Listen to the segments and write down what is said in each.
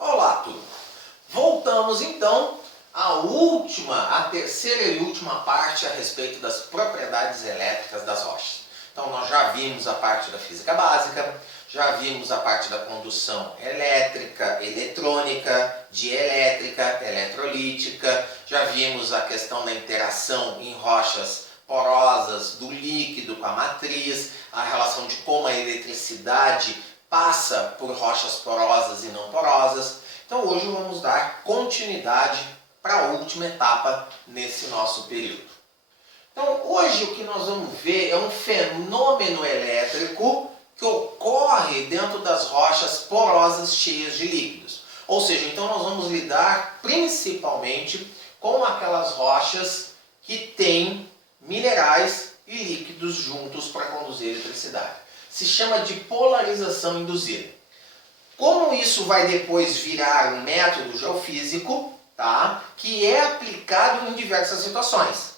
Olá, turma! Voltamos então à terceira e última parte a respeito das propriedades elétricas das rochas. Então nós já vimos a parte da física básica, já vimos a parte da condução elétrica, eletrônica, dielétrica, eletrolítica, já vimos a questão da interação em rochas porosas do líquido com a matriz, a relação de como a eletricidade passa por rochas porosas e não porosas. Então hoje vamos dar continuidade para a última etapa nesse nosso período. Então hoje o que nós vamos ver é um fenômeno elétrico que ocorre dentro das rochas porosas cheias de líquidos. Ou seja, então nós vamos lidar principalmente com aquelas rochas que têm minerais e líquidos juntos para conduzir eletricidade. Se chama de polarização induzida. Como isso vai depois virar um método geofísico, tá? Que é aplicado em diversas situações.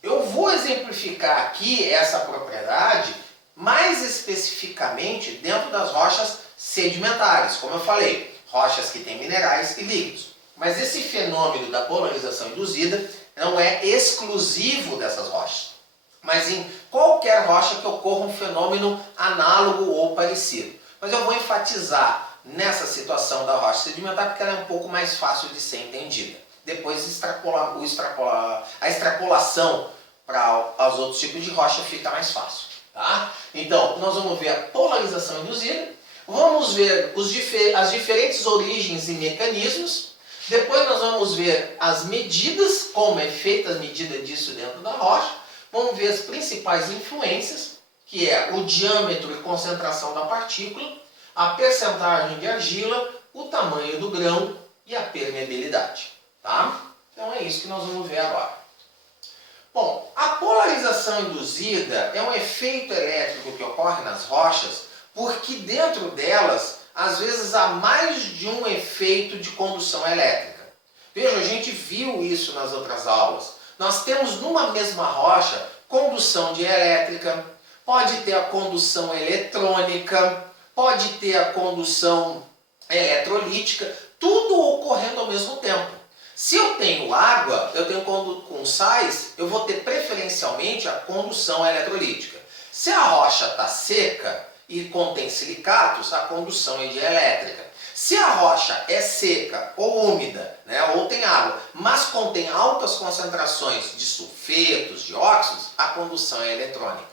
Eu vou exemplificar aqui essa propriedade mais especificamente dentro das rochas sedimentares, como eu falei, rochas que têm minerais e líquidos. Mas esse fenômeno da polarização induzida não é exclusivo dessas rochas, mas em qualquer rocha que ocorra um fenômeno análogo ou parecido. Mas eu vou enfatizar nessa situação da rocha sedimentar porque ela é um pouco mais fácil de ser entendida. Depois a extrapolação para os outros tipos de rocha fica mais fácil. Tá? Então, nós vamos ver a polarização induzida, vamos ver as diferentes origens e mecanismos, depois nós vamos ver as medidas, como é feita a medida disso dentro da rocha, vamos ver as principais influências, que é o diâmetro e concentração da partícula, a percentagem de argila, o tamanho do grão e a permeabilidade. Tá? Então é isso que nós vamos ver agora. Bom, a polarização induzida é um efeito elétrico que ocorre nas rochas porque dentro delas, às vezes, há mais de um efeito de condução elétrica. Veja, a gente viu isso nas outras aulas. Nós temos numa mesma rocha condução dielétrica, pode ter a condução eletrônica, pode ter a condução eletrolítica, tudo ocorrendo ao mesmo tempo. Se eu tenho água, eu tenho com sais, eu vou ter preferencialmente a condução eletrolítica. Se a rocha está seca e contém silicatos, a condução é dielétrica. Se a rocha é seca ou úmida, né, ou tem água, mas contém altas concentrações de sulfetos, de óxidos, a condução é eletrônica.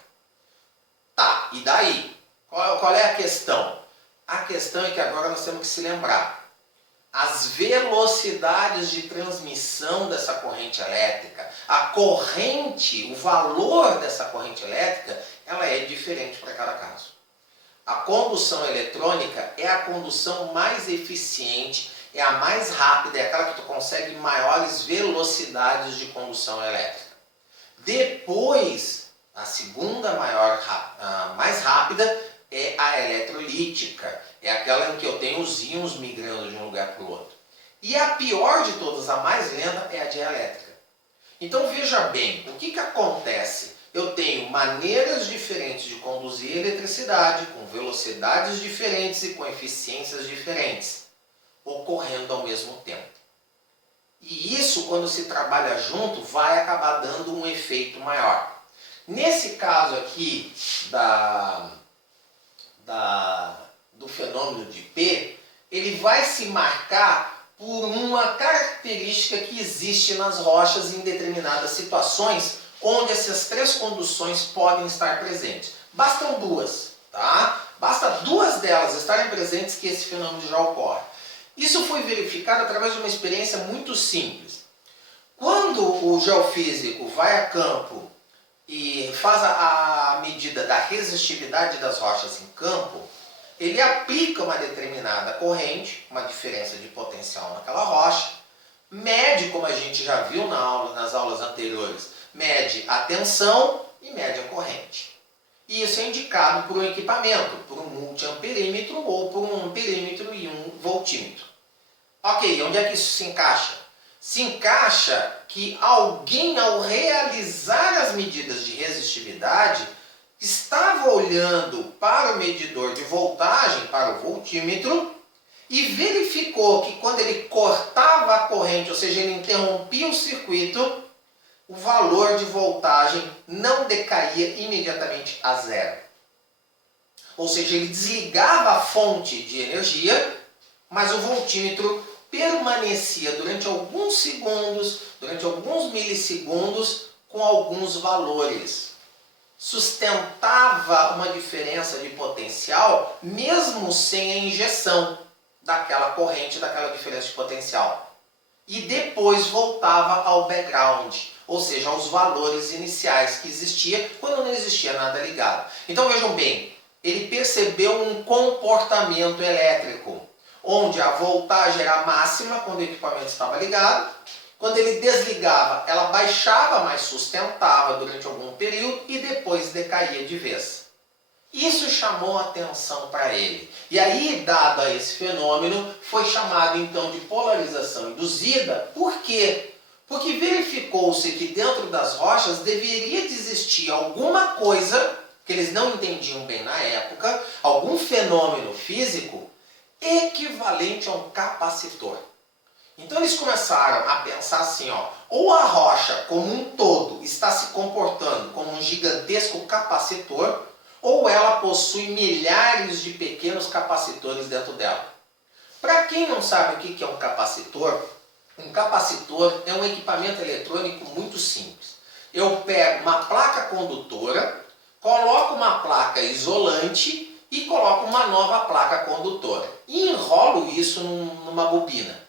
Tá, e daí? Qual é a questão? A questão é que agora nós temos que se lembrar. As velocidades de transmissão dessa corrente elétrica, a corrente, o valor dessa corrente elétrica, ela é diferente para cada caso. A condução eletrônica é a condução mais eficiente, é a mais rápida, é aquela que tu consegue maiores velocidades de condução elétrica. Depois, a segunda mais rápida é a eletrolítica, é aquela em que eu tenho os íons migrando de um lugar para o outro. E a pior de todas, a mais lenta, é a dielétrica. Então veja bem, o que acontece? Eu tenho maneiras diferentes de conduzir eletricidade, com velocidades diferentes e com eficiências diferentes, ocorrendo ao mesmo tempo. E isso, quando se trabalha junto, vai acabar dando um efeito maior. Nesse caso aqui do fenômeno de P, ele vai se marcar por uma característica que existe nas rochas em determinadas situações, onde essas três conduções podem estar presentes. Bastam duas, tá? Basta duas delas estarem presentes que esse fenômeno já ocorre. Isso foi verificado através de uma experiência muito simples. Quando o geofísico vai a campo e faz a medida da resistividade das rochas em campo, ele aplica uma determinada corrente, uma diferença de potencial naquela rocha, mede, como a gente já viu nas aulas anteriores, mede a tensão e mede a corrente. E isso é indicado por um equipamento, por um multiamperímetro ou por um amperímetro e um voltímetro. Ok, onde é que isso se encaixa? Se encaixa que alguém, ao realizar as medidas de resistividade, estava olhando para o medidor de voltagem, para o voltímetro, e verificou que quando ele cortava a corrente, ou seja, ele interrompia o circuito, o valor de voltagem não decaía imediatamente a zero. Ou seja, ele desligava a fonte de energia, mas o voltímetro permanecia durante alguns segundos, durante alguns milissegundos, com alguns valores. Sustentava uma diferença de potencial, mesmo sem a injeção daquela corrente, daquela diferença de potencial. E depois voltava ao background, ou seja, aos valores iniciais que existia quando não existia nada ligado. Então vejam bem, ele percebeu um comportamento elétrico, onde a voltagem era máxima quando o equipamento estava ligado. Quando ele desligava, ela baixava, mas sustentava durante algum período e depois decaía de vez. Isso chamou a atenção para ele. E aí, dado a esse fenômeno, foi chamado então de polarização induzida. Por quê? Porque verificou-se que dentro das rochas deveria de existir alguma coisa que eles não entendiam bem na época, algum fenômeno físico equivalente a um capacitor. Então eles começaram a pensar assim, ou a rocha como um todo está se comportando como um gigantesco capacitor, ou ela possui milhares de pequenos capacitores dentro dela. Para quem não sabe o que é um capacitor é um equipamento eletrônico muito simples. Eu pego uma placa condutora, coloco uma placa isolante e coloco uma nova placa condutora. E enrolo isso numa bobina.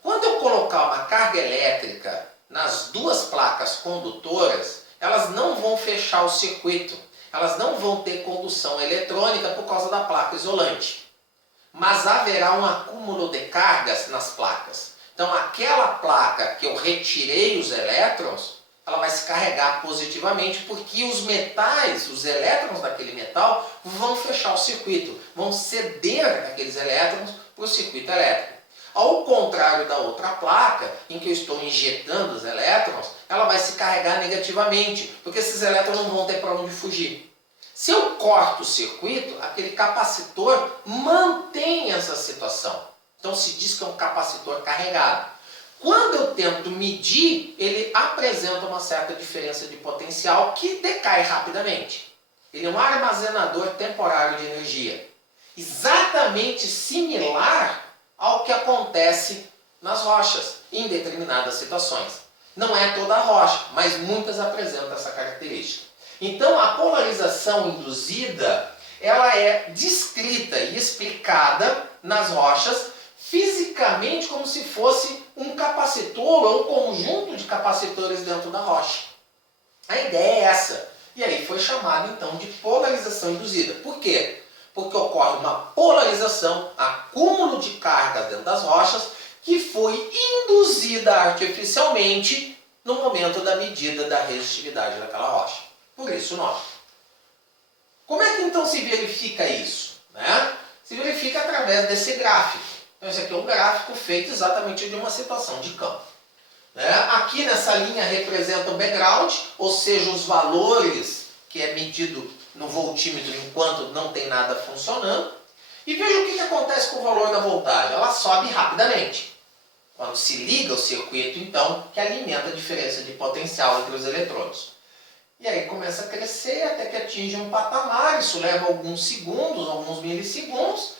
Quando eu colocar uma carga elétrica nas duas placas condutoras, elas não vão fechar o circuito. Elas não vão ter condução eletrônica por causa da placa isolante. Mas haverá um acúmulo de cargas nas placas. Então aquela placa que eu retirei os elétrons, ela vai se carregar positivamente porque os metais, os elétrons daquele metal vão fechar o circuito, vão ceder aqueles elétrons para o circuito elétrico. Ao contrário da outra placa, em que eu estou injetando os elétrons, ela vai se carregar negativamente, porque esses elétrons não vão ter para onde fugir. Se eu corto o circuito, aquele capacitor mantém essa situação. Então se diz que é um capacitor carregado. Quando eu tento medir, ele apresenta uma certa diferença de potencial que decai rapidamente. Ele é um armazenador temporário de energia. Exatamente similar ao que acontece nas rochas, em determinadas situações. Não é toda a rocha, mas muitas apresentam essa característica. Então a polarização induzida, ela é descrita e explicada nas rochas fisicamente como se fosse um capacitor ou um conjunto de capacitores dentro da rocha. A ideia é essa. E aí foi chamado então de polarização induzida. Por quê? Porque ocorre uma polarização, acúmulo de carga dentro das rochas, que foi induzida artificialmente no momento da medida da resistividade daquela rocha. Por isso o nome. Como é que então se verifica isso? Se verifica através desse gráfico. Então esse aqui é um gráfico feito exatamente de uma situação de campo. Aqui nessa linha representa o background, ou seja, os valores que é medido no voltímetro enquanto não tem nada funcionando. E veja o que acontece com o valor da voltagem. Ela sobe rapidamente. Quando se liga o circuito, então, que alimenta a diferença de potencial entre os eletrodos. E aí começa a crescer até que atinge um patamar. Isso leva alguns segundos, alguns milissegundos.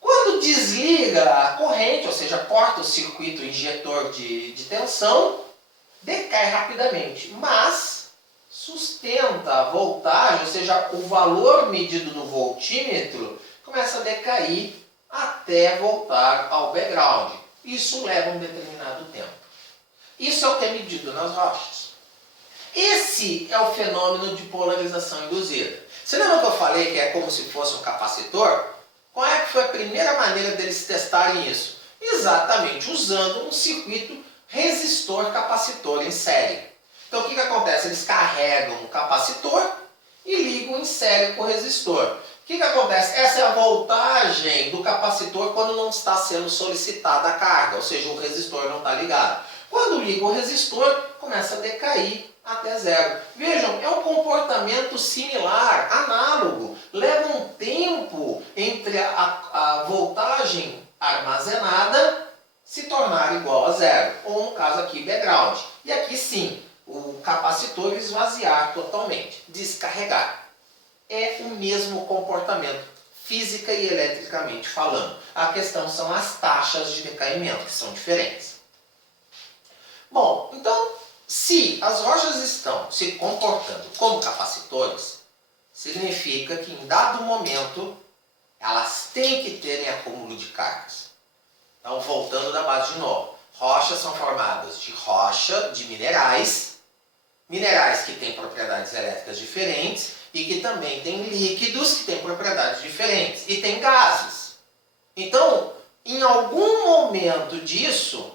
Quando desliga a corrente, ou seja, corta o circuito injetor de tensão, decai rapidamente. Mas sustenta a voltagem, ou seja, o valor medido no voltímetro começa a decair até voltar ao background. Isso leva um determinado tempo. Isso é o que é medido nas rochas. Esse é o fenômeno de polarização induzida. Você lembra que eu falei que é como se fosse um capacitor? Qual é que foi a primeira maneira deles testarem isso? Exatamente usando um circuito resistor-capacitor em série. Então o que acontece? Eles carregam um capacitor e ligam em série com o resistor. O que acontece? Essa é a voltagem do capacitor quando não está sendo solicitada a carga, ou seja, o resistor não está ligado. Quando liga o resistor, começa a decair até zero. Vejam, é um comportamento similar, análogo. Leva um tempo entre a voltagem armazenada se tornar igual a zero, ou no caso aqui background. E aqui sim, o capacitor esvaziar totalmente, descarregar. É o mesmo comportamento, física e eletricamente falando. A questão são as taxas de decaimento, que são diferentes. Bom, então, se as rochas estão se comportando como capacitores, significa que em dado momento elas têm que terem acúmulo de cargas. Então, voltando da base de novo, rochas são formadas de rocha, de minerais que têm propriedades elétricas diferentes e que também têm líquidos que têm propriedades diferentes e têm gases. Então, em algum momento disso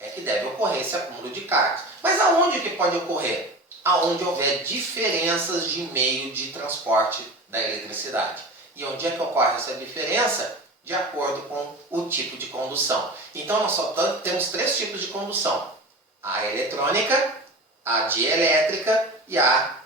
é que deve ocorrer esse acúmulo de cargas. Mas aonde que pode ocorrer? Aonde houver diferenças de meio de transporte da eletricidade. E onde é que ocorre essa diferença? De acordo com o tipo de condução. Então, nós só temos 3 tipos de condução. A eletrônica, a dielétrica e a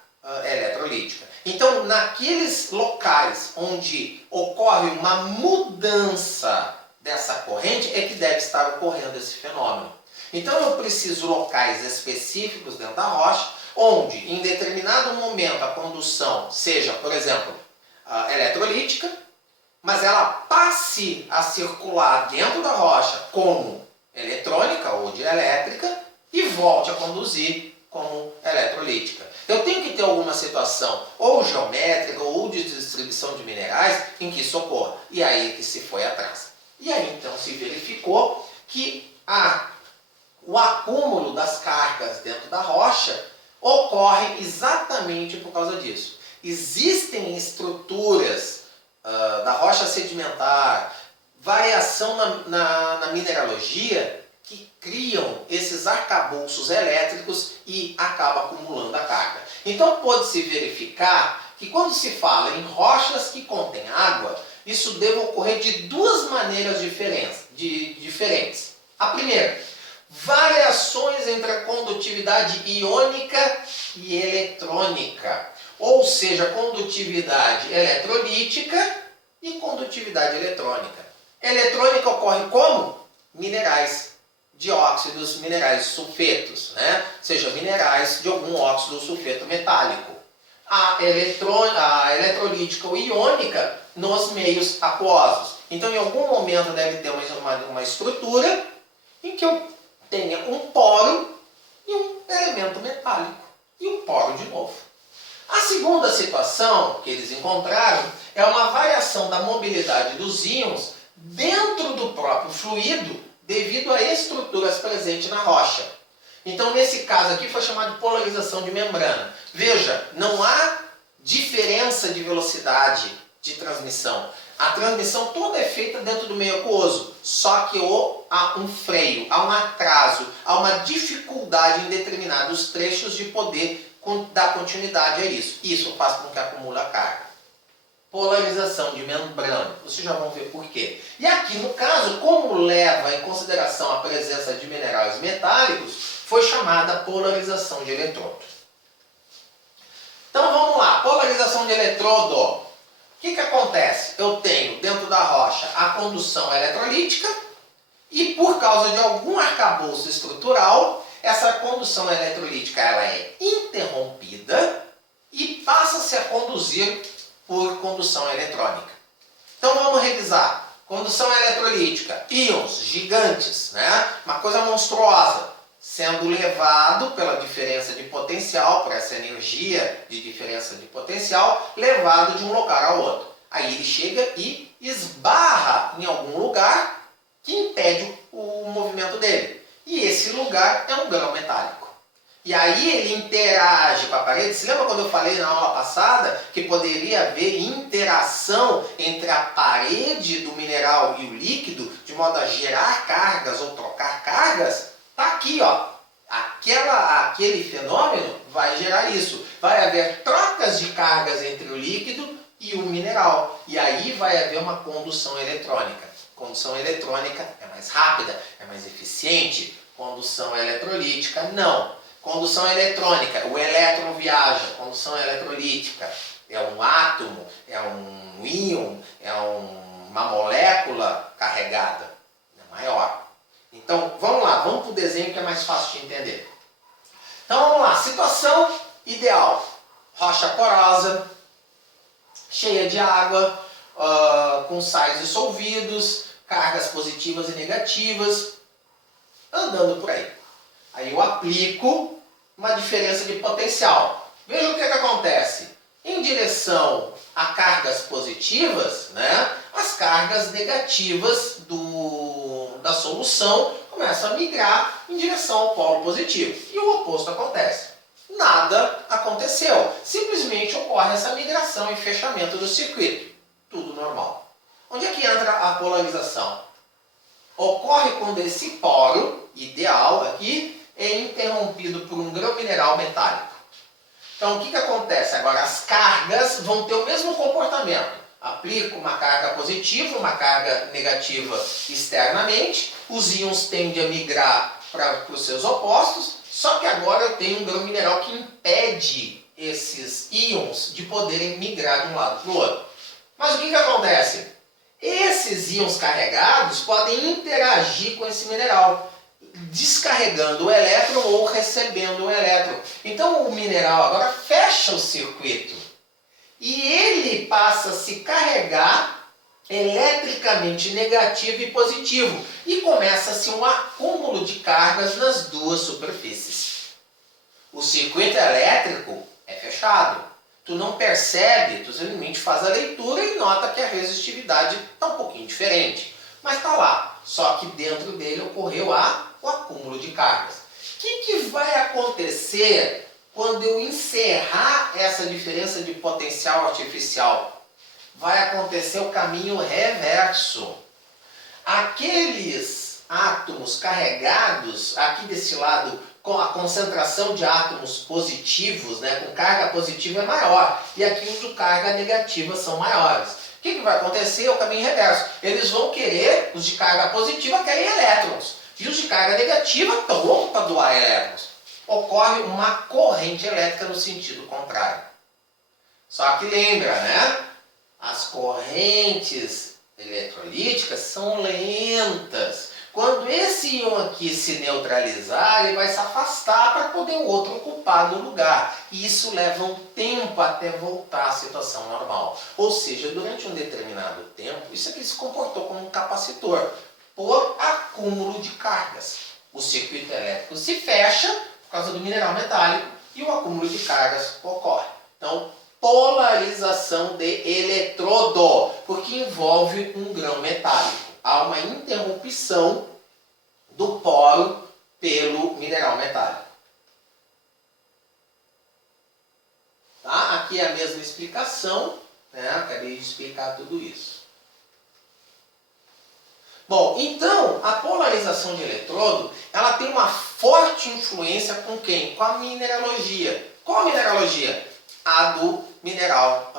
eletrolítica. Então, naqueles locais onde ocorre uma mudança dessa corrente, é que deve estar ocorrendo esse fenômeno. Então, eu preciso locais específicos dentro da rocha, onde em determinado momento a condução seja, por exemplo, eletrolítica, mas ela passe a circular dentro da rocha como eletrônica ou dielétrica e volte a conduzir como eletrolítica. Eu tenho que ter alguma situação ou geométrica ou de distribuição de minerais em que isso ocorra. E aí que se foi atrás. E aí então se verificou que o acúmulo das cargas dentro da rocha ocorre exatamente por causa disso. Existem estruturas da rocha sedimentar, variação na mineralogia que criam esses arcabouços elétricos e acaba acumulando a carga. Então pode-se verificar que quando se fala em rochas que contêm água, isso deve ocorrer de 2 maneiras diferentes. A primeira, variações entre a condutividade iônica e eletrônica. Ou seja, condutividade eletrolítica e condutividade eletrônica. Eletrônica ocorre como? Minerais, dióxidos, minerais sulfetos, né? Ou seja, minerais de algum óxido sulfeto metálico. A eletrolítica ou iônica nos meios aquosos. Então, em algum momento deve ter uma estrutura em que eu tenha um poro e um elemento metálico. E um poro de novo. A segunda situação que eles encontraram é uma variação da mobilidade dos íons dentro do próprio fluido devido a estruturas presentes na rocha. Então, nesse caso aqui foi chamado de polarização de membrana. Veja, não há diferença de velocidade de transmissão. A transmissão toda é feita dentro do meio aquoso, só que há um freio, há um atraso, há uma dificuldade em determinados trechos de poder dar continuidade a isso. Isso faz com que acumule a carga. Polarização de membrana. Vocês já vão ver por quê. E aqui, no caso, como leva em consideração a presença de minerais metálicos, foi chamada polarização de eletrodo. Então vamos lá, polarização de eletrodo. O que acontece? Eu tenho dentro da rocha a condução eletrolítica e por causa de algum arcabouço estrutural, essa condução eletrolítica ela é interrompida e passa-se a conduzir por condução eletrônica. Então vamos revisar. Condução eletrolítica, íons gigantes, né? Uma coisa monstruosa, sendo levado pela diferença de potencial, por essa energia de diferença de potencial, levado de um lugar ao outro. Aí ele chega e esbarra em algum lugar que impede o movimento dele. E esse lugar é um grão metálico. E aí ele interage com a parede. Se lembra quando eu falei na aula passada que poderia haver interação entre a parede do mineral e o líquido, de modo a gerar cargas ou trocar cargas? Está aqui, ó. Aquele fenômeno vai gerar isso. Vai haver trocas de cargas entre o líquido e o mineral. E aí vai haver uma condução eletrônica. Condução eletrônica é mais rápida, é mais eficiente. Condução eletrolítica, não. Condução eletrônica, o elétron viaja. Condução eletrolítica é um átomo, é um íon, é uma molécula carregada é maior. Então, vamos lá, vamos para o desenho que é mais fácil de entender. Então, vamos lá, situação ideal. Rocha porosa, cheia de água, com sais dissolvidos, cargas positivas e negativas, andando por aí. Aí eu aplico uma diferença de potencial. Veja o que acontece. Em direção a cargas positivas, né, as cargas negativas da solução começam a migrar em direção ao polo positivo. E o oposto acontece. Nada aconteceu. Simplesmente ocorre essa migração e fechamento do circuito. Tudo normal. Onde é que entra a polarização? Ocorre quando esse poro ideal aqui é interrompido por um grão mineral metálico. Então, o que acontece? Agora, as cargas vão ter o mesmo comportamento. Aplico uma carga positiva, uma carga negativa externamente. Os íons tendem a migrar para os seus opostos. Só que agora eu tenho um grão mineral que impede esses íons de poderem migrar de um lado para o outro. Mas o que acontece? Esses íons carregados podem interagir com esse mineral, descarregando o elétron ou recebendo o elétron. Então o mineral agora fecha o circuito e ele passa a se carregar eletricamente negativo e positivo e começa-se um acúmulo de cargas nas duas superfícies. O circuito elétrico é fechado. Tu não percebe, tu simplesmente faz a leitura e nota que a resistividade está um pouquinho diferente. Mas está lá, só que dentro dele ocorreu o acúmulo de cargas. O que vai acontecer quando eu encerrar essa diferença de potencial artificial? Vai acontecer o caminho reverso. Aqueles átomos carregados, aqui desse lado, com a concentração de átomos positivos, né, com carga positiva é maior, e aqui os de carga negativa são maiores. O que vai acontecer? É o caminho reverso. Eles vão querer, os de carga positiva querem elétrons, e os de carga negativa estão para doar elétrons. Ocorre uma corrente elétrica no sentido contrário. Só que lembra, né? As correntes eletrolíticas são lentas. Quando esse íon aqui se neutralizar, ele vai se afastar para poder o outro ocupar no lugar. E isso leva um tempo até voltar à situação normal. Ou seja, durante um determinado tempo, isso aqui se comportou como um capacitor por acúmulo de cargas. O circuito elétrico se fecha por causa do mineral metálico e o acúmulo de cargas ocorre. Então, polarização de eletrodo, porque envolve um grão metálico. Há uma interrupção do poro pelo mineral metálico. Tá? Aqui é a mesma explicação, né? Acabei de explicar tudo isso. Bom, então a polarização de eletrodo, ela tem uma forte influência com quem? Com a mineralogia. Qual a mineralogia? A do mineral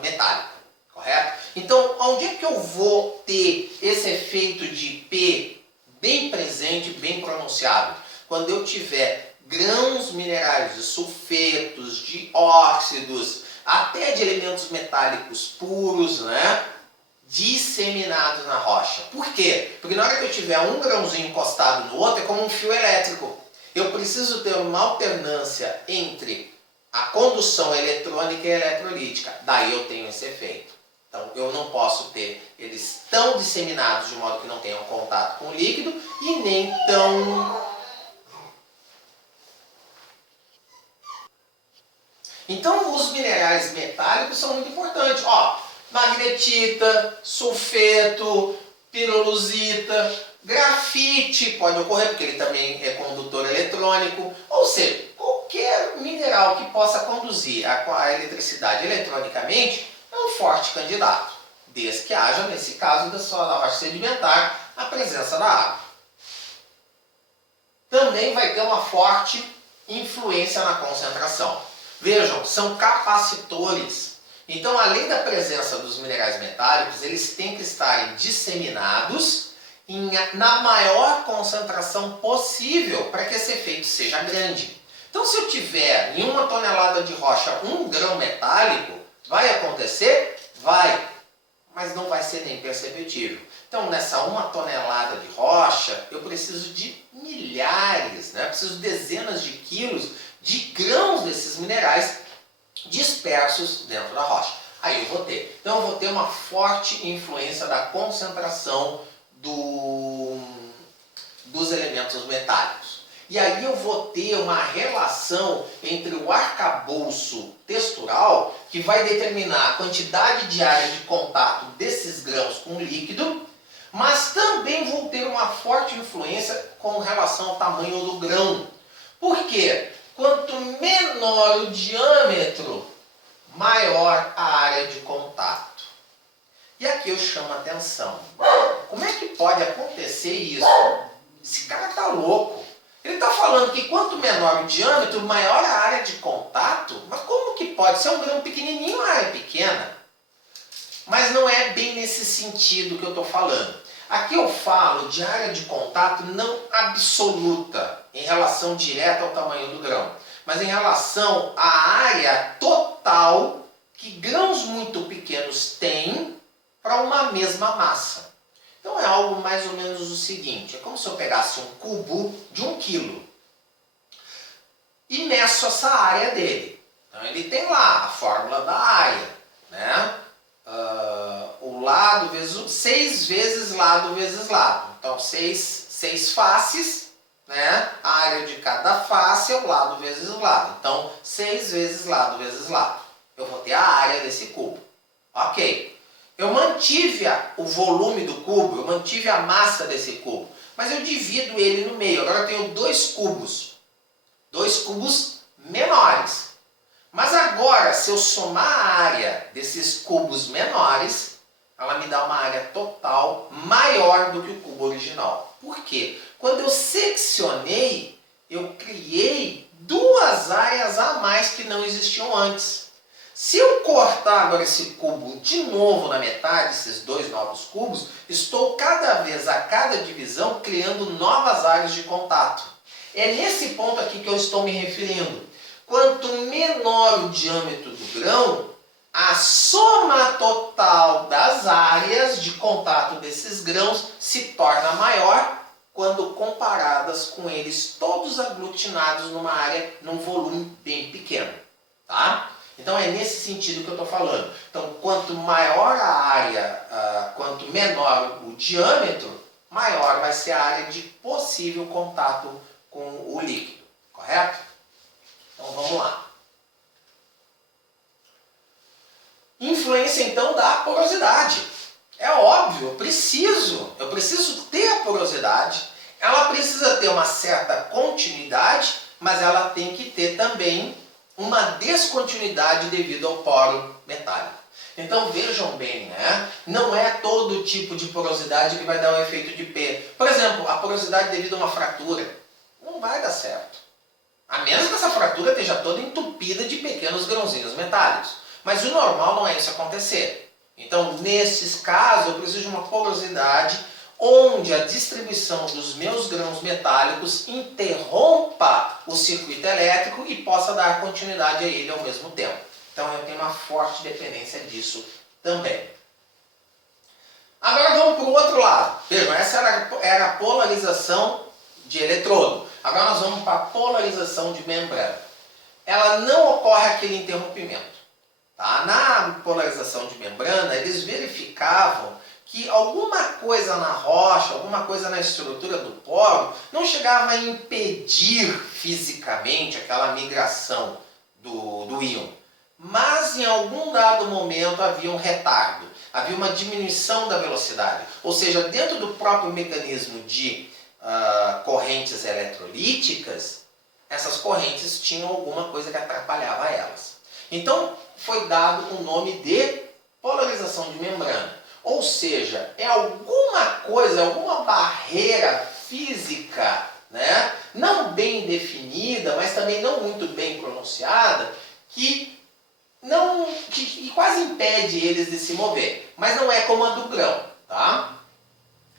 metálico, correto? Então, onde é que eu vou ter esse efeito de P bem presente, bem pronunciado? Quando eu tiver grãos minerais de sulfetos, de óxidos, até de elementos metálicos puros, né? Disseminados na rocha. Por quê? Porque na hora que eu tiver um grãozinho encostado no outro, é como um fio elétrico. Eu preciso ter uma alternância entre a condução eletrônica e eletrolítica. Daí eu tenho esse efeito. Então, eu não posso ter eles tão disseminados de modo que não tenham contato com o líquido e nem tão... Então, os minerais metálicos são muito importantes. Ó, magnetita, sulfeto, pirolusita, grafite pode ocorrer, porque ele também é condutor eletrônico. Ou seja, qualquer mineral que possa conduzir a eletricidade eletronicamente é um forte candidato, desde que haja, nesse caso da rocha sedimentar, a presença da água. Também vai ter uma forte influência na concentração. Vejam, são capacitores. Então, além da presença dos minerais metálicos, eles têm que estarem disseminados na maior concentração possível para que esse efeito seja grande. Então, se eu tiver em 1 tonelada de rocha 1 grão metálico, vai acontecer? Vai. mas não vai ser nem perceptível. Então, nessa 1 tonelada de rocha, eu preciso de milhares, né? Preciso de dezenas de quilos de grãos desses minerais dispersos dentro da rocha. Aí eu vou ter. Então, eu vou ter uma forte influência da concentração dos elementos metálicos. E aí eu vou ter uma relação entre o arcabouço textural, que vai determinar a quantidade de área de contato desses grãos com o líquido, mas também vou ter uma forte influência com relação ao tamanho do grão. Por quê? Quanto menor o diâmetro, maior a área de contato. E aqui eu chamo a atenção. Como é que pode acontecer isso? Esse cara tá louco. Ele está falando que quanto menor o diâmetro, maior a área de contato. Mas como que pode? Se é um grão pequenininho, a área é pequena. Mas não é bem nesse sentido que eu estou falando. Aqui eu falo de área de contato não absoluta, em relação direta ao tamanho do grão, mas em relação à área total que grãos muito pequenos têm para uma mesma massa. Então é algo mais ou menos o seguinte, é como se eu pegasse um cubo de 1 quilo e meço essa área dele. Então ele tem lá a fórmula da área, né? O lado vezes 6 vezes lado vezes lado. Então 6 faces, né? A área de cada face é o lado vezes lado. Então 6 vezes lado vezes lado. Eu vou ter a área desse cubo. Ok. Eu mantive o volume do cubo, eu mantive a massa desse cubo, mas eu divido ele no meio. Agora eu tenho 2 cubos. 2 cubos menores. Mas agora, se eu somar a área desses cubos menores, ela me dá uma área total maior do que o cubo original. Por quê? Quando eu seccionei, eu criei 2 áreas a mais que não existiam antes. Se eu cortar agora esse cubo de novo na metade, esses 2 novos cubos, estou cada vez, a cada divisão, criando novas áreas de contato. É nesse ponto aqui que eu estou me referindo. Quanto menor o diâmetro do grão, a soma total das áreas de contato desses grãos se torna maior quando comparadas com eles todos aglutinados numa área, num volume bem pequeno. Tá? Então é nesse sentido que eu estou falando. Então quanto maior a área, quanto menor o diâmetro, maior vai ser a área de possível contato com o líquido. Correto? Então vamos lá. Influência então da porosidade. É óbvio, eu preciso ter a porosidade. Ela precisa ter uma certa continuidade, mas ela tem que ter também uma descontinuidade devido ao poro metálico. Então vejam bem, né? Não é todo tipo de porosidade que vai dar o efeito de P. Por exemplo, a porosidade devido a uma fratura não vai dar certo. A menos que essa fratura esteja toda entupida de pequenos grãozinhos metálicos. Mas o normal não é isso acontecer. Então, nesses casos, eu preciso de uma porosidade onde a distribuição dos meus grãos metálicos interrompa o circuito elétrico e possa dar continuidade a ele ao mesmo tempo. Então, eu tenho uma forte dependência disso também. Agora vamos para o outro lado. Vejam, essa era a polarização de eletrodo. Agora nós vamos para a polarização de membrana. Ela não ocorre aquele interrompimento. Tá? Na polarização de membrana, eles verificavam que alguma coisa na rocha, alguma coisa na estrutura do poro, não chegava a impedir fisicamente aquela migração do íon. Mas em algum dado momento havia um retardo, havia uma diminuição da velocidade. Ou seja, dentro do próprio mecanismo de correntes eletrolíticas, essas correntes tinham alguma coisa que atrapalhava elas. Então foi dado o nome de polarização de membrana. Ou seja, é alguma coisa, alguma barreira física, né, não bem definida, mas também não muito bem pronunciada, que quase impede eles de se mover. Mas não é como a do grão. Tá?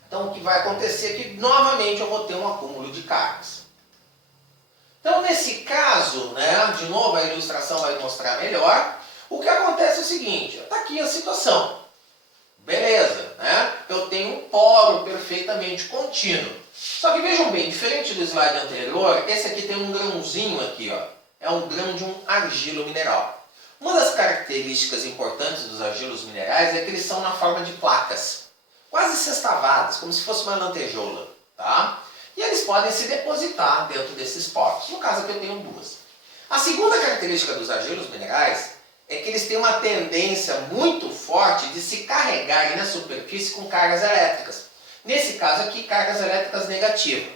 Então o que vai acontecer é que novamente eu vou ter um acúmulo de cargas. Então nesse caso, né, de novo a ilustração vai mostrar melhor, o que acontece é o seguinte, está aqui a situação. Beleza, né? Eu tenho um poro perfeitamente contínuo. Só que vejam bem, diferente do slide anterior, esse aqui tem um grãozinho aqui, ó. É um grão de um argilo mineral. Uma das características importantes dos argilos minerais é que eles são na forma de placas, quase sextavadas, como se fosse uma lantejoula, tá? E eles podem se depositar dentro desses poros. No caso aqui eu tenho duas. A segunda característica dos argilos minerais é que eles têm uma tendência muito forte de se carregarem na superfície com cargas elétricas. Nesse caso aqui, cargas elétricas negativas.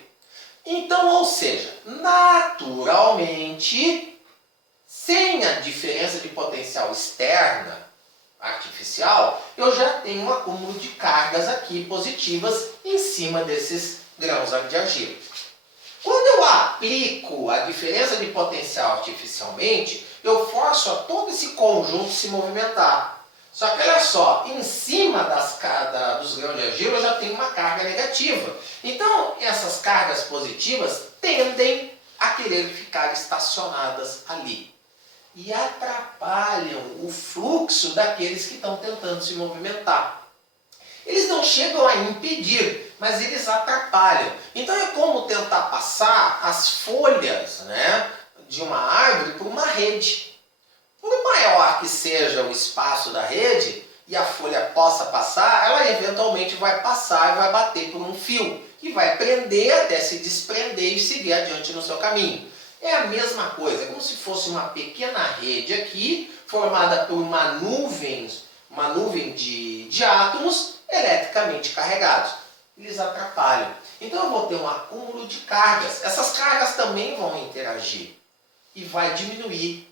Então, ou seja, naturalmente, sem a diferença de potencial externa, artificial, eu já tenho um acúmulo de cargas aqui positivas em cima desses grãos de argila. Quando eu aplico a diferença de potencial artificialmente, eu forço a todo esse conjunto se movimentar. Só que olha só, em cima dos grãos de argila eu já tenho uma carga negativa. Então essas cargas positivas tendem a querer ficar estacionadas ali. E atrapalham o fluxo daqueles que estão tentando se movimentar. Eles não chegam a impedir, mas eles atrapalham. Então é como tentar passar as folhas, né, de uma árvore por uma rede. Por maior que seja o espaço da rede e a folha possa passar, ela eventualmente vai passar e vai bater por um fio, que vai prender até se desprender e seguir adiante no seu caminho. É a mesma coisa, como se fosse uma pequena rede aqui, formada por uma nuvem de átomos eletricamente carregados. Eles atrapalham. Então eu vou ter um acúmulo de cargas. Essas cargas também vão interagir e vai diminuir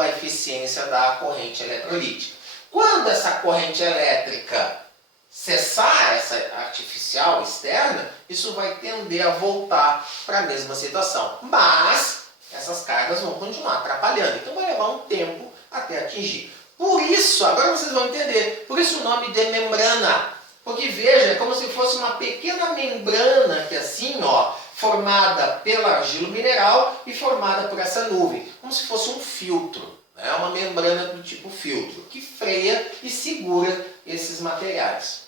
a eficiência da corrente eletrolítica. Quando essa corrente elétrica cessar, essa artificial externa, isso vai tender a voltar para a mesma situação. Mas essas cargas vão continuar atrapalhando. Então vai levar um tempo até atingir. Por isso, agora vocês vão entender, por isso o nome de membrana. Porque veja, é como se fosse uma pequena membrana que assim, ó, formada pela argila mineral e formada por essa nuvem, como se fosse um filtro, né? Uma membrana do tipo filtro, que freia e segura esses materiais.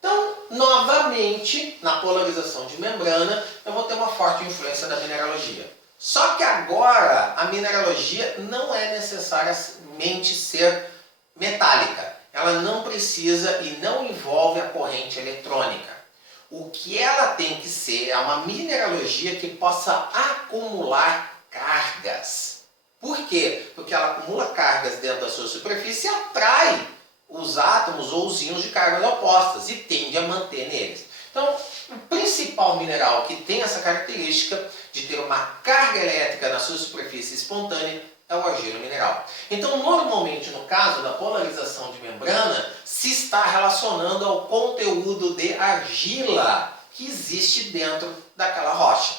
Então, novamente, na polarização de membrana, eu vou ter uma forte influência da mineralogia. Só que agora, a mineralogia não é necessariamente ser metálica. Ela não precisa e não envolve a corrente eletrônica. O que ela tem que ser é uma mineralogia que possa acumular cargas. Por quê? Porque ela acumula cargas dentro da sua superfície e atrai os átomos ou os íons de cargas opostas e tende a manter neles. Então, o principal mineral que tem essa característica de ter uma carga elétrica na sua superfície espontânea é o argilo mineral. Então, normalmente, no caso da polarização de membrana, se está relacionando ao conteúdo de argila que existe dentro daquela rocha.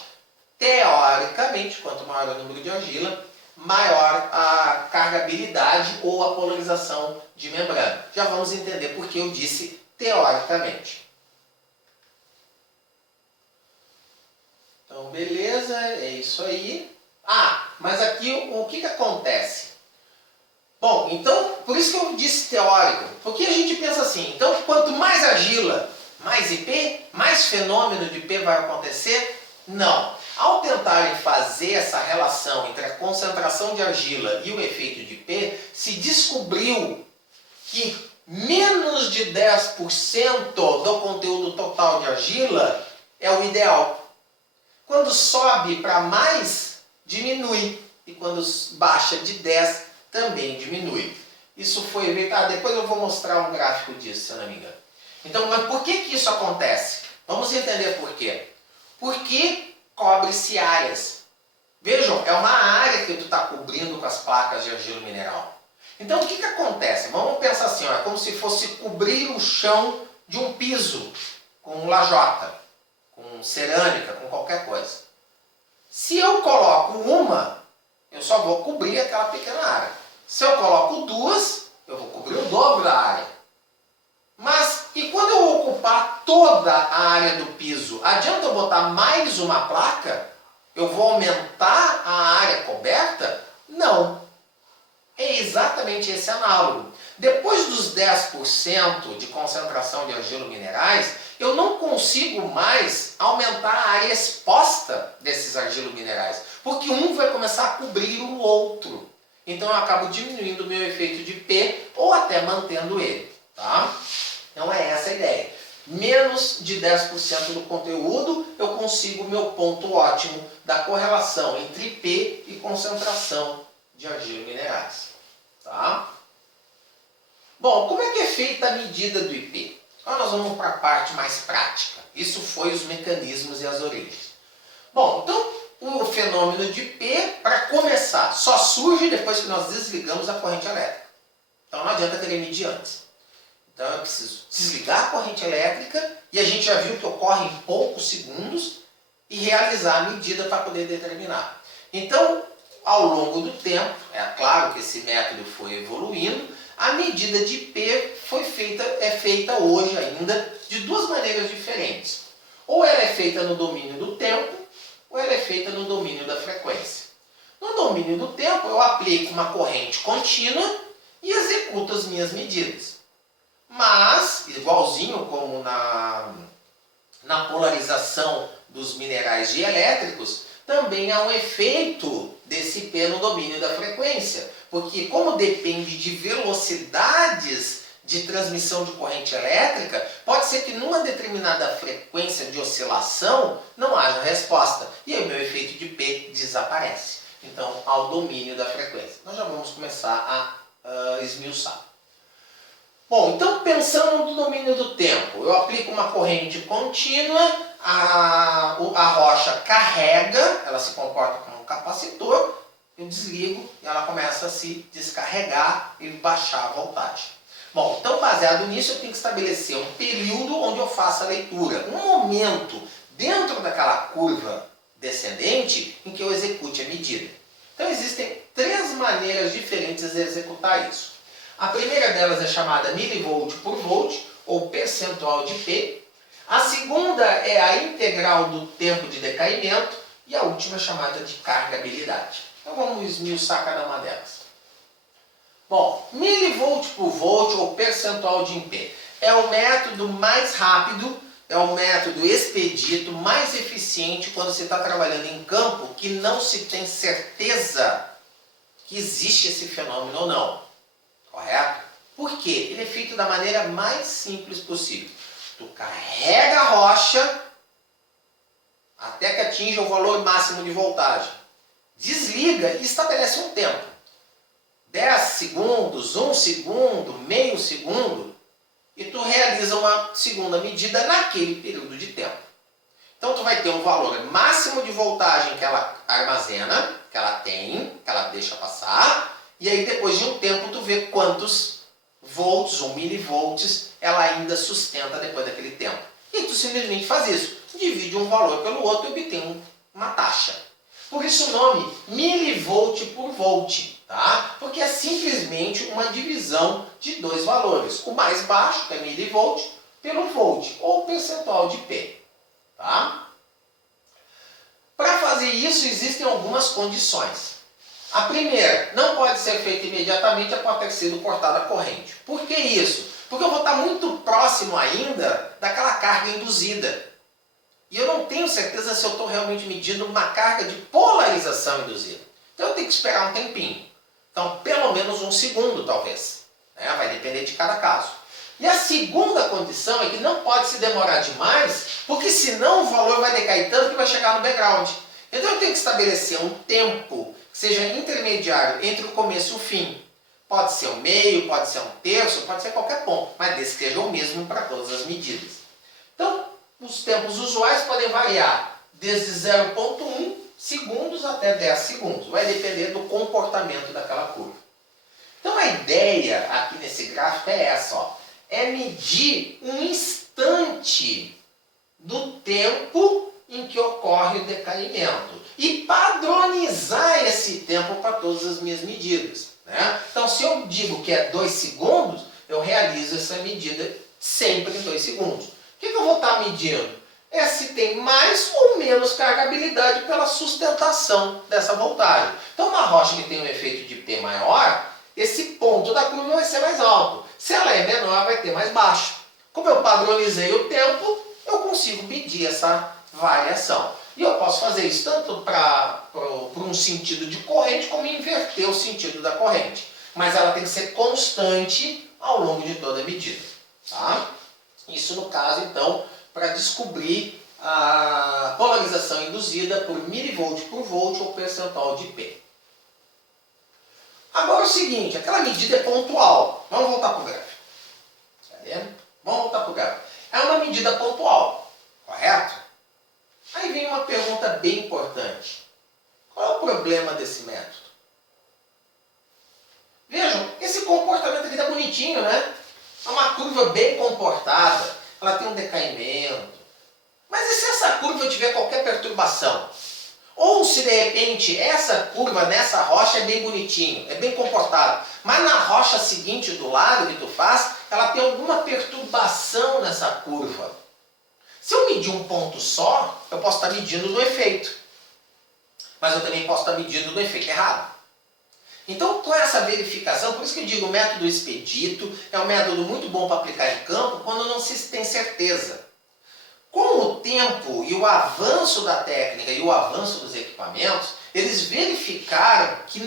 Teoricamente, quanto maior o número de argila, maior a cargabilidade ou a polarização de membrana. Já vamos entender por que eu disse teoricamente. Então, beleza, é isso aí. Mas aqui o que acontece? Bom, então, por isso que eu disse teórico. Porque a gente pensa assim, então quanto mais argila, mais IP, mais fenômeno de IP vai acontecer? Não. Ao tentarem fazer essa relação entre a concentração de argila e o efeito de IP, se descobriu que menos de 10% do conteúdo total de argila é o ideal. Quando sobe para mais, diminui. E quando baixa de 10, também diminui. Isso foi feito. Depois eu vou mostrar um gráfico disso, se eu não me engano. Então, mas por que isso acontece? Vamos entender por quê. Porque cobre-se áreas. Vejam, é uma área que tu está cobrindo com as placas de argila mineral. Então, o que acontece? Vamos pensar assim, é como se fosse cobrir o chão de um piso com lajota, com cerâmica, com qualquer coisa. Se eu coloco uma, eu só vou cobrir aquela pequena área. Se eu coloco duas, eu vou cobrir o dobro da área. Mas, e quando eu ocupar toda a área do piso, adianta eu botar mais uma placa? Eu vou aumentar a área coberta? Não. É exatamente exatamente esse análogo. Depois dos 10% de concentração de argilominerais, eu não consigo mais aumentar a área exposta desses argilominerais, porque um vai começar a cobrir o outro. Então eu acabo diminuindo o meu efeito de P ou até mantendo ele. Tá? Então é essa a ideia. Menos de 10% do conteúdo, eu consigo o meu ponto ótimo da correlação entre P e concentração de argilominerais. Tá? Bom, como é que é feita a medida do IP? Agora nós vamos para a parte mais prática. Isso foi os mecanismos e as origens. Bom, então o fenômeno de P, para começar, só surge depois que nós desligamos a corrente elétrica. Então não adianta querer medir antes. Então eu preciso desligar a corrente elétrica e a gente já viu que ocorre em poucos segundos e realizar a medida para poder determinar. Então, ao longo do tempo, é claro que esse método foi evoluindo, a medida de P é feita hoje ainda de duas maneiras diferentes. Ou ela é feita no domínio do tempo, ou ela é feita no domínio da frequência. No domínio do tempo, eu aplico uma corrente contínua e executo as minhas medidas. Mas, igualzinho como na polarização dos minerais dielétricos, também há um efeito desse P no domínio da frequência. Porque como depende de velocidades de transmissão de corrente elétrica, pode ser que numa determinada frequência de oscilação não haja resposta. E aí o meu efeito de P desaparece. Então, ao domínio da frequência. Nós já vamos começar a esmiuçar. Bom, então pensando no domínio do tempo, eu aplico uma corrente contínua, a rocha carrega, ela se comporta como um capacitor, eu desligo e ela começa a se descarregar e baixar a voltagem. Bom, então baseado nisso eu tenho que estabelecer um período onde eu faça a leitura, um momento dentro daquela curva descendente em que eu execute a medida. Então existem três maneiras diferentes de executar isso. A primeira delas é chamada milivolt por volt, ou percentual de P. A segunda é a integral do tempo de decaimento. E a última é chamada de carregabilidade. Então vamos esmiuçar cada uma delas. Bom, milivolt por volt, ou percentual de P, é o método mais rápido, é o método expedito, mais eficiente quando você está trabalhando em campo que não se tem certeza que existe esse fenômeno ou não. Correto? Por quê? Ele é feito da maneira mais simples possível. Tu carrega a rocha até que atinja o valor máximo de voltagem. Desliga e estabelece um tempo. 10 segundos, 1 segundo, meio segundo. E tu realiza uma segunda medida naquele período de tempo. Então tu vai ter um valor máximo de voltagem que ela armazena, que ela tem, que ela deixa passar. E aí depois de um tempo tu vê quantos volts ou milivolts ela ainda sustenta depois daquele tempo. E tu simplesmente faz isso. Divide um valor pelo outro e obtém uma taxa. Por isso o nome milivolt por volt. Tá? Porque é simplesmente uma divisão de dois valores. O mais baixo, que é milivolt, pelo volt, ou percentual de P. Tá? Para fazer isso existem algumas condições. A primeira, não pode ser feita imediatamente após ter sido cortada a corrente. Por que isso? Porque eu vou estar muito próximo ainda daquela carga induzida. E eu não tenho certeza se eu estou realmente medindo uma carga de polarização induzida. Então eu tenho que esperar um tempinho. Então, pelo menos 1 segundo, talvez. Vai depender de cada caso. E a segunda condição é que não pode se demorar demais, porque senão o valor vai decair tanto que vai chegar no background. Então eu tenho que estabelecer um tempo que seja intermediário entre o começo e o fim. Pode ser um meio, pode ser um terço, pode ser qualquer ponto, mas desde que seja o mesmo para todas as medidas. Então, os tempos usuais podem variar desde 0,1 segundos até 10 segundos. Vai depender do comportamento daquela curva. Então a ideia aqui nesse gráfico é essa, ó. É medir um instante do tempo em que ocorre o decaimento e padronizar esse tempo para todas as minhas medidas. Então se eu digo que é 2 segundos, eu realizo essa medida sempre em 2 segundos. O que eu vou estar medindo? É se tem mais ou menos carregabilidade pela sustentação dessa voltagem. Então uma rocha que tem um efeito de P maior, esse ponto da curva vai ser mais alto. Se ela é menor, vai ter mais baixo. Como eu padronizei o tempo, eu consigo medir essa variação. E eu posso fazer isso tanto para um sentido de corrente, como inverter o sentido da corrente. Mas ela tem que ser constante ao longo de toda a medida. Tá? Isso no caso, então, para descobrir a polarização induzida por milivolt por volt ou percentual de P. Agora é o seguinte, aquela medida é pontual. Vamos voltar para o gráfico. Tá vendo? Vamos voltar para o gráfico. É uma medida pontual, correto? Aí vem uma pergunta bem importante. Qual é o problema desse método? Vejam, esse comportamento aqui está bonitinho, né? É uma curva bem comportada, ela tem um decaimento. Mas e se essa curva tiver qualquer perturbação? Ou se de repente essa curva nessa rocha é bem bonitinho, é bem comportado, mas na rocha seguinte do lado que tu faz, ela tem alguma perturbação nessa curva. Se eu medir um ponto só, eu posso estar medindo no efeito. Mas eu também posso estar medindo no efeito errado. Então, com essa verificação, por isso que eu digo o método expedito é um método muito bom para aplicar em campo quando não se tem certeza. Com o tempo e o avanço da técnica e o avanço dos equipamentos, eles verificaram que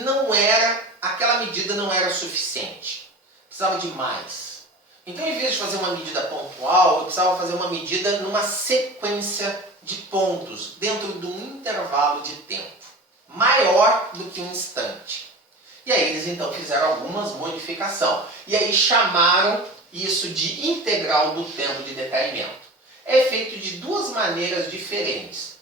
aquela medida não era suficiente. Precisava de mais. Então, em vez de fazer uma medida pontual, eu precisava fazer uma medida numa sequência de pontos, dentro de um intervalo de tempo maior do que um instante. E aí eles então fizeram algumas modificações. E aí chamaram isso de integral do tempo de decaimento. É feito de duas maneiras diferentes.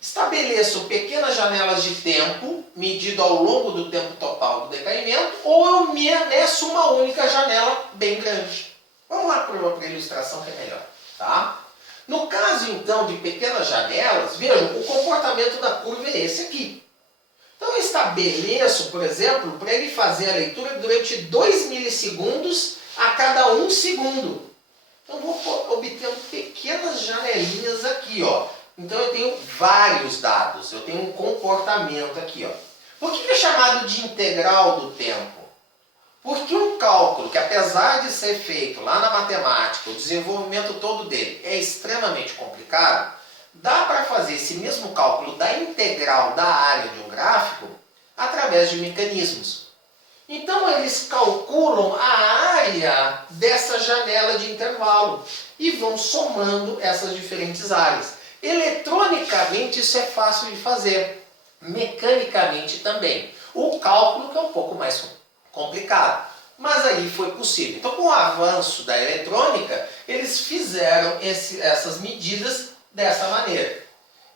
Estabeleço pequenas janelas de tempo, medido ao longo do tempo total do decaimento, ou eu meço uma única janela bem grande. Vamos lá para a ilustração que é melhor. Tá? No caso, então, de pequenas janelas, vejam, o comportamento da curva é esse aqui. Então eu estabeleço, por exemplo, para ele fazer a leitura durante 2 milissegundos a cada 1 segundo. Então vou obtendo pequenas janelinhas aqui, ó. Então eu tenho vários dados, eu tenho um comportamento aqui, ó. Por que é chamado de integral do tempo? Porque um cálculo que, apesar de ser feito lá na matemática, o desenvolvimento todo dele é extremamente complicado, dá para fazer esse mesmo cálculo da integral da área de um gráfico através de mecanismos. Então eles calculam a área dessa janela de intervalo e vão somando essas diferentes áreas. Eletronicamente isso é fácil de fazer, mecanicamente também. O cálculo que é um pouco mais complicado, mas aí foi possível. Então, com o avanço da eletrônica, eles fizeram essas medidas dessa maneira.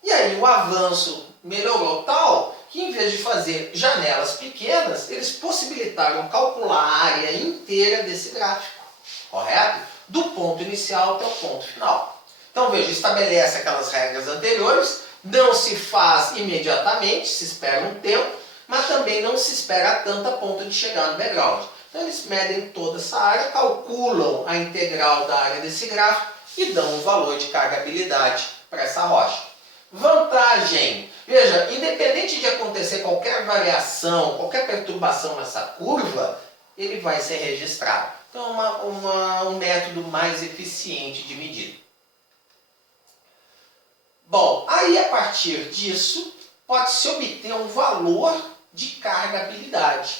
E aí o avanço melhorou tal que, em vez de fazer janelas pequenas, eles possibilitaram calcular a área inteira desse gráfico, correto? Do ponto inicial até o ponto final. Então veja, estabelece aquelas regras anteriores, não se faz imediatamente, se espera um tempo, mas também não se espera tanto a ponto de chegar no background. Então eles medem toda essa área, calculam a integral da área desse gráfico e dão um valor de cargabilidade para essa rocha. Vantagem, veja, independente de acontecer qualquer variação, qualquer perturbação nessa curva, ele vai ser registrado. Então é um método mais eficiente de medida. Bom, aí a partir disso, pode-se obter um valor de cargabilidade,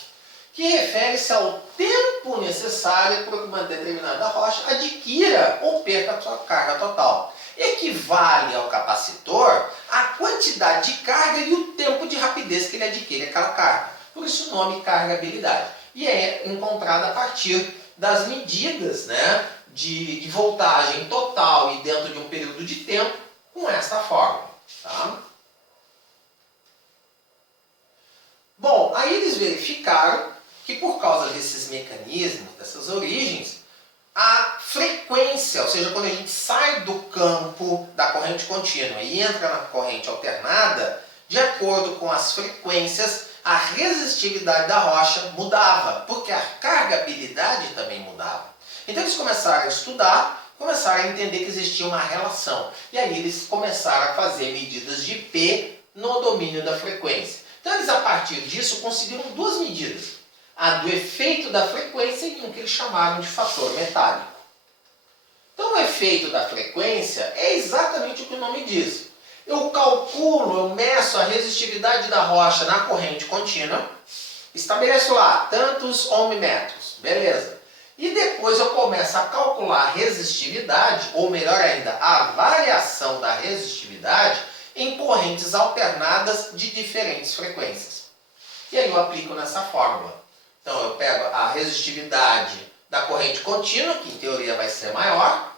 que refere-se ao tempo necessário para que uma determinada rocha adquira ou perca a sua carga total. Equivale ao capacitor a quantidade de carga e o tempo de rapidez que ele adquire aquela carga. Por isso o nome cargabilidade. E é encontrada a partir das medidas, né, de voltagem total e dentro de um período de tempo com esta forma. Tá? Bom, aí eles verificaram que por causa desses mecanismos, dessas origens, a frequência, ou seja, quando a gente sai do campo da corrente contínua e entra na corrente alternada, de acordo com as frequências, a resistividade da rocha mudava, porque a cargabilidade também mudava. Então eles começaram a estudar, começaram a entender que existia uma relação. E aí eles começaram a fazer medidas de P no domínio da frequência. Então eles, a partir disso, conseguiram duas medidas. a do efeito da frequência e um que eles chamaram de fator metálico. Então, o efeito da frequência é exatamente o que o nome diz. Eu calculo, eu meço a resistividade da rocha na corrente contínua, estabeleço lá tantos ohmmetros, beleza. E depois eu começo a calcular a resistividade, ou melhor ainda, a variação da resistividade em correntes alternadas de diferentes frequências. E aí eu aplico nessa fórmula. Então eu pego a resistividade da corrente contínua, que em teoria vai ser maior,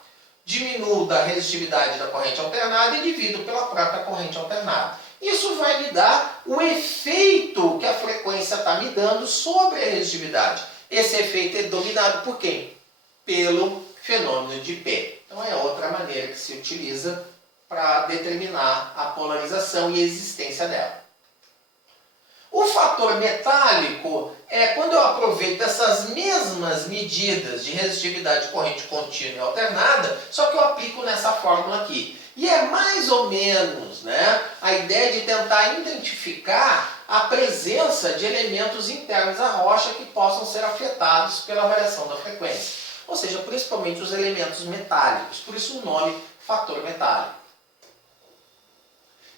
diminuo da resistividade da corrente alternada e divido pela própria corrente alternada. Isso vai me dar o efeito que a frequência está me dando sobre a resistividade. Esse efeito é dominado por quem? Pelo fenômeno de P. Então é outra maneira que se utiliza para determinar a polarização e a existência dela. O fator metálico é quando eu aproveito essas mesmas medidas de resistividade de corrente contínua e alternada, só que eu aplico nessa fórmula aqui. E é mais ou menos, né, a ideia de tentar identificar a presença de elementos internos à rocha que possam ser afetados pela variação da frequência. Ou seja, principalmente os elementos metálicos. Por isso o nome fator metálico.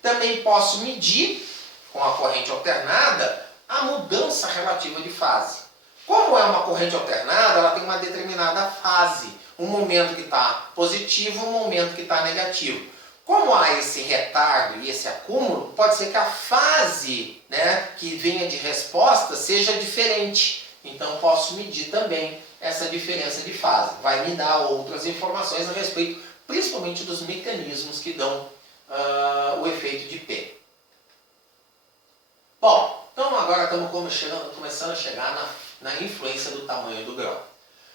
Também posso medir, com a corrente alternada, a mudança relativa de fase. Como é uma corrente alternada, ela tem uma determinada fase. Um momento que está positivo, um momento que está negativo. Como há esse retardo e esse acúmulo, pode ser que a fase, né, que venha de resposta seja diferente. Então posso medir também essa diferença de fase. Vai me dar outras informações a respeito, principalmente dos mecanismos que dão o efeito de P. Bom, então agora estamos começando a chegar na influência do tamanho do grão.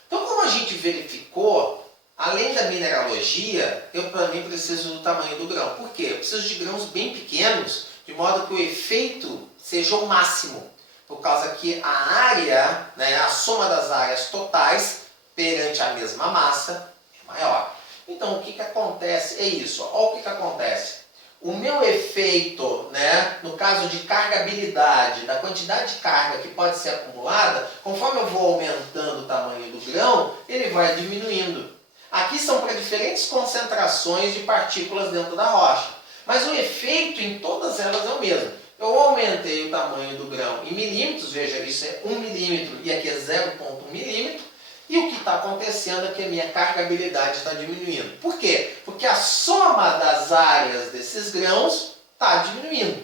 Então, como a gente verificou, além da mineralogia, eu também preciso do tamanho do grão. Por quê? Eu preciso de grãos bem pequenos, de modo que o efeito seja o máximo. Por causa que a área, né, a soma das áreas totais perante a mesma massa é maior. Então, o que acontece? É isso. Olha o que acontece. O meu efeito, né, no caso de cargabilidade, da quantidade de carga que pode ser acumulada, conforme eu vou aumentando o tamanho do grão, ele vai diminuindo. Aqui são para diferentes concentrações de partículas dentro da rocha. Mas o efeito em todas elas é o mesmo. Eu aumentei o tamanho do grão em milímetros, veja, isso é 1 milímetro e aqui é 0,1 milímetro. E o que está acontecendo é que a minha cargabilidade está diminuindo. Por quê? Porque a soma das áreas desses grãos está diminuindo.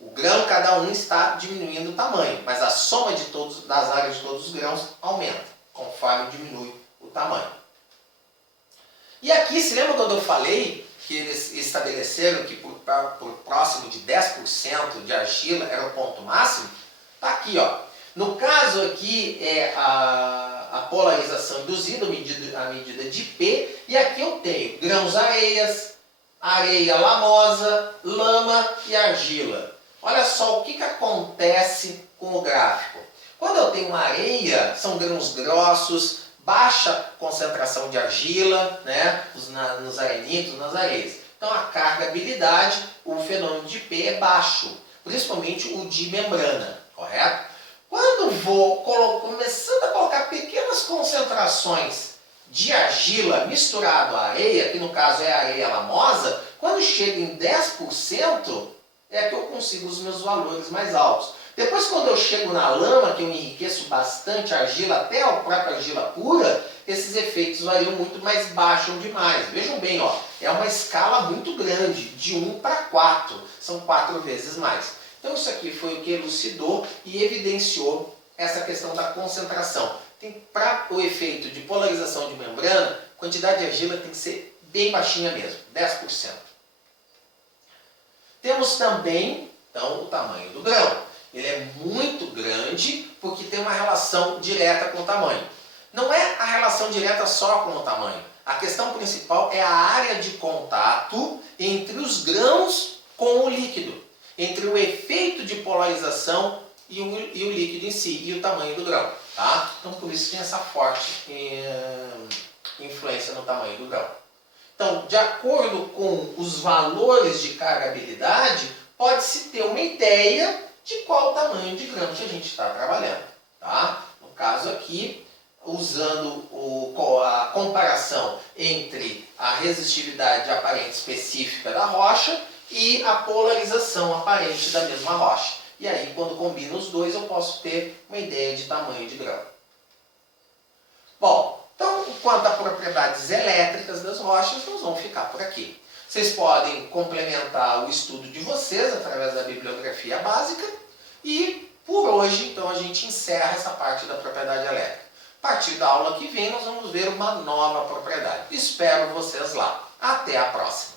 O grão, cada um está diminuindo o tamanho, mas a soma das áreas de todos os grãos aumenta, conforme diminui o tamanho. E aqui, se lembra quando eu falei que eles estabeleceram que por próximo de 10% de argila era o ponto máximo? Está aqui, ó. No caso aqui é a polarização induzida, a medida de P, e aqui eu tenho grãos areias, areia lamosa, lama e argila. Olha só o que acontece com o gráfico. Quando eu tenho uma areia, são grãos grossos, baixa concentração de argila, né, nos arenitos, nas areias. Então a cargabilidade, o fenômeno de P é baixo, principalmente o de membrana, correto? Quando vou começando a colocar pequenas concentrações de argila misturado à areia, que no caso é a areia lamosa, quando chega em 10% é que eu consigo os meus valores mais altos. Depois, quando eu chego na lama, que eu enriqueço bastante a argila, até a própria argila pura, esses efeitos variam muito, mais baixam demais. Vejam bem, ó, é uma escala muito grande, de 1 para 4, são 4 vezes mais. Então isso aqui foi o que elucidou e evidenciou essa questão da concentração. Para o efeito de polarização de membrana, a quantidade de argila tem que ser bem baixinha mesmo, 10%. Temos também, então, o tamanho do grão. Ele é muito grande porque tem uma relação direta com o tamanho. Não é a relação direta só com o tamanho. A questão principal é a área de contato entre os grãos com o líquido. Entre o efeito de polarização e o líquido em si, e o tamanho do grão. Tá? Então, por isso tem essa forte influência no tamanho do grão. Então, de acordo com os valores de cargabilidade, pode-se ter uma ideia de qual o tamanho de grão que a gente está trabalhando. Tá? aqui, usando a comparação entre a resistividade aparente específica da rocha e a polarização aparente da mesma rocha. E aí, quando combino os dois, eu posso ter uma ideia de tamanho de grão. Bom, então, quanto a propriedades elétricas das rochas, nós vamos ficar por aqui. Vocês podem complementar o estudo de vocês através da bibliografia básica e, por hoje, então, a gente encerra essa parte da propriedade elétrica. A partir da aula que vem, nós vamos ver uma nova propriedade. Espero vocês lá. Até a próxima!